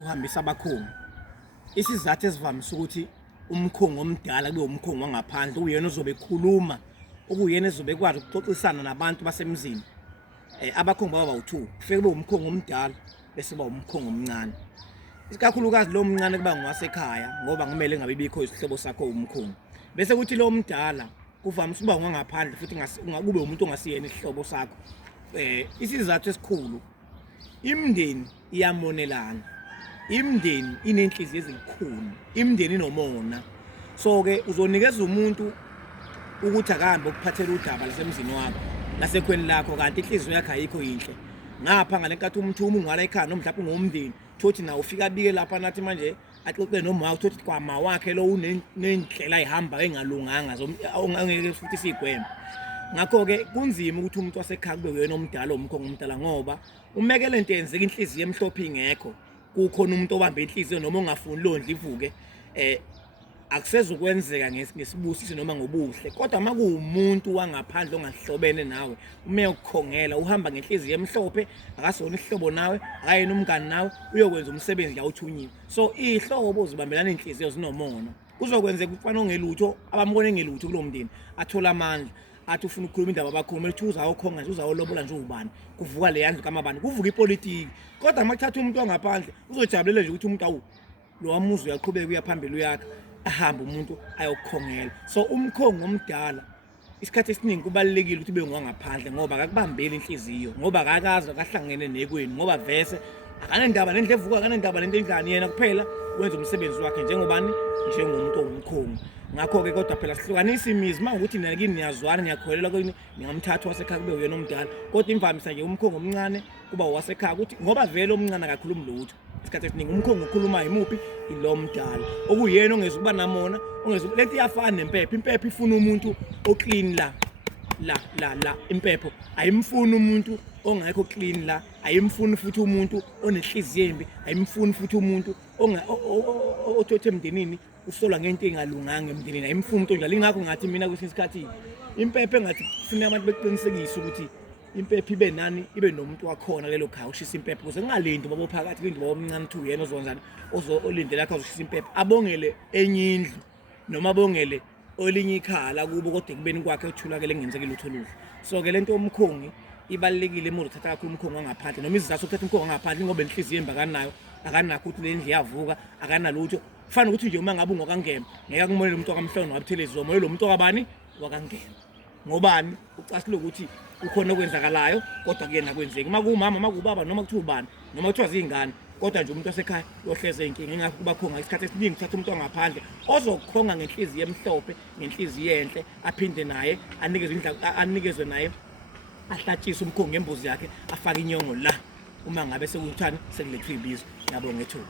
Uhambisa abakhongi isizathu esivamise ukuthi umkhongi omdala kube umkhongi wangaphandle uyena ozobe ekhuluma okuyena ezobe ekwazi ukuxoxisana nabantu basemzini. Abakhongi baba bawu2 kufike kube umkhongi omdala bese kuba umkhongi omncane, isikakhulukazi lo mncane kuba ngwasekhaya ngoba kumele ngabe bikho isihlobo sakho umkhongi, bese kuthi lo mdala kuvamise ukuba ngangaphandle futhi kube umuntu ongasiyena isihlobo sakho. Isizathu esikhulu, imindeni iyamonelana, imindeni inenhliziyo ezikhulu, imindeni inomona. So ke uzonikeza umuntu ukuthi akahambe ukuphathela udaba lasemzini wakho lasekhweni lakho kanti inhliziyo yakhe ayikho yinhle. Ngapha ngalenkathi umthuma ungwala ekhaya noma mhlawumbe ngomndeni thothi nawo ufika bike lapha nathi manje axoxe noma uthothi kwama wakhe lo unendlela ayihamba engalunganga ongeke futhi sigweme. Ngakho ke kunzima ukuthi umuntu wasekhaya kube uyena omdala omkhongi omdala ngoba umekele into yenzeka inhliziyo emhlophe ingekho, kukhona umuntu obambe inhliziyo noma ongafuni londla ivuke, akusezokwenzeka ngesibusiso noma ngobuhle. Kodwa makuwumuntu wangaphandle ongahlobene nawe ume ukukhongela uhamba ngenhliziyo emhlophe, akasona ihlobo nawe, akayena umngani nawe, uyokwenza umsebenzi yawuthunyiwe. So ihlobo zibambelana inhliziyo zinomona, kuzokwenzeka ufana ongelutho abambone ngelutho kulo mndeni athola amandla athi ufuna ukukhuluma indaba abakhuluma ethi uzawukhonga nje uzawolobola nje ubani, kuvuka le yandlu kamabani, kuvuka ipolitiki. Kodwa makuthatha umuntu wangaphandle uzojabulela nje ukuthi umuntu lo wamuzi uyaqhubeka uyaphambili uyakha ahamba umuntu ayokukhongela. So umkhongi omdala isikhathi esiningi kubalekile ukuthi ube ngwangaphandle ngoba akakubambeli inhliziyo, ngoba akakazi akahlangene nekweni, ngoba vese akanendaba nendle evuka, akanendaba nento endlani, yena kuphela wenza umsebenzi wakhe njengobani, njengomuntu ongumkhongi. Ngakho ke kodwa phela sihlukanisa imizi mawukuthi nakini niyazwana niyakholelwa kweni ningamthatha wasekhaya kube uyena omdala, kodwa imvamisa nje umkhongi omncane kuba wasekhaya ukuthi ngoba vele omncane akakhulumi lutho. Isikhathi esiningi umkhongi okhulumayo imuphi ilo mdala okuyena ongeza ukuba namona, ongeza lento iyafana nempepho. Impepho ifuna umuntu oclean la impepho ayimfuni umuntu ongekho clean la, ayimfuni futhi umuntu onenhliziyo embi, ayimfuni futhi umuntu othothe emndenini usolwa ngento engalunganga emndenini, ayimfuni umuntu njalo. Ingakho ngathi mina kwesinye isikhathi impepho engathi kufanele abantu beqinisekise ukuthi impepho ibe nani, ibe nomuntu wakhona lelo khaya ushisa impepho ukuze kungalindi babo phakathi kulindi babo omncane thu yena ozonzana olindele akhe ushisa impepho, abongele enye indlu noma abongele olinye ikhala kubo kodwa kubeni kwakhe uthulakele ngenzeke lutho luhle. So ke lento omkhongi ibalekile uma uthatha kakhulu umkhongi wangaphandle noma izizathu sokuthatha umkhongi wangaphandle ngoba inhliziyo embi akanayo, akanakho ukuthi le ndlu iyavuka, akanalutho. Kufanele ukuthi nje uma ngabe ungokangena ngeke akumonele umuntu wakamhlongo wabuthelezi womoya lo muntu wakabani wakangena ngobani ucasile ukuthi ukhona okwenzakalayo kodwa kuyena kwenzeki makuwumama makuwubaba noma kuthiwa ubani noma kuthiwa zingane, kodwa nje umuntu wasekhaya uyohleza inkinga. Ingakho kuba khonga isikhathi esiningi kuthatha umuntu wangaphandle ozokhonga ngenhliziyo emhlophe, ngenhliziyo enhle, aphinde naye anikezwe naye ahlatshise umkhongi ngembuzi yakhe, afake inyongo la uma ngabe sekuthani sekulethwa ibizo. Ngiyabonga ethuba.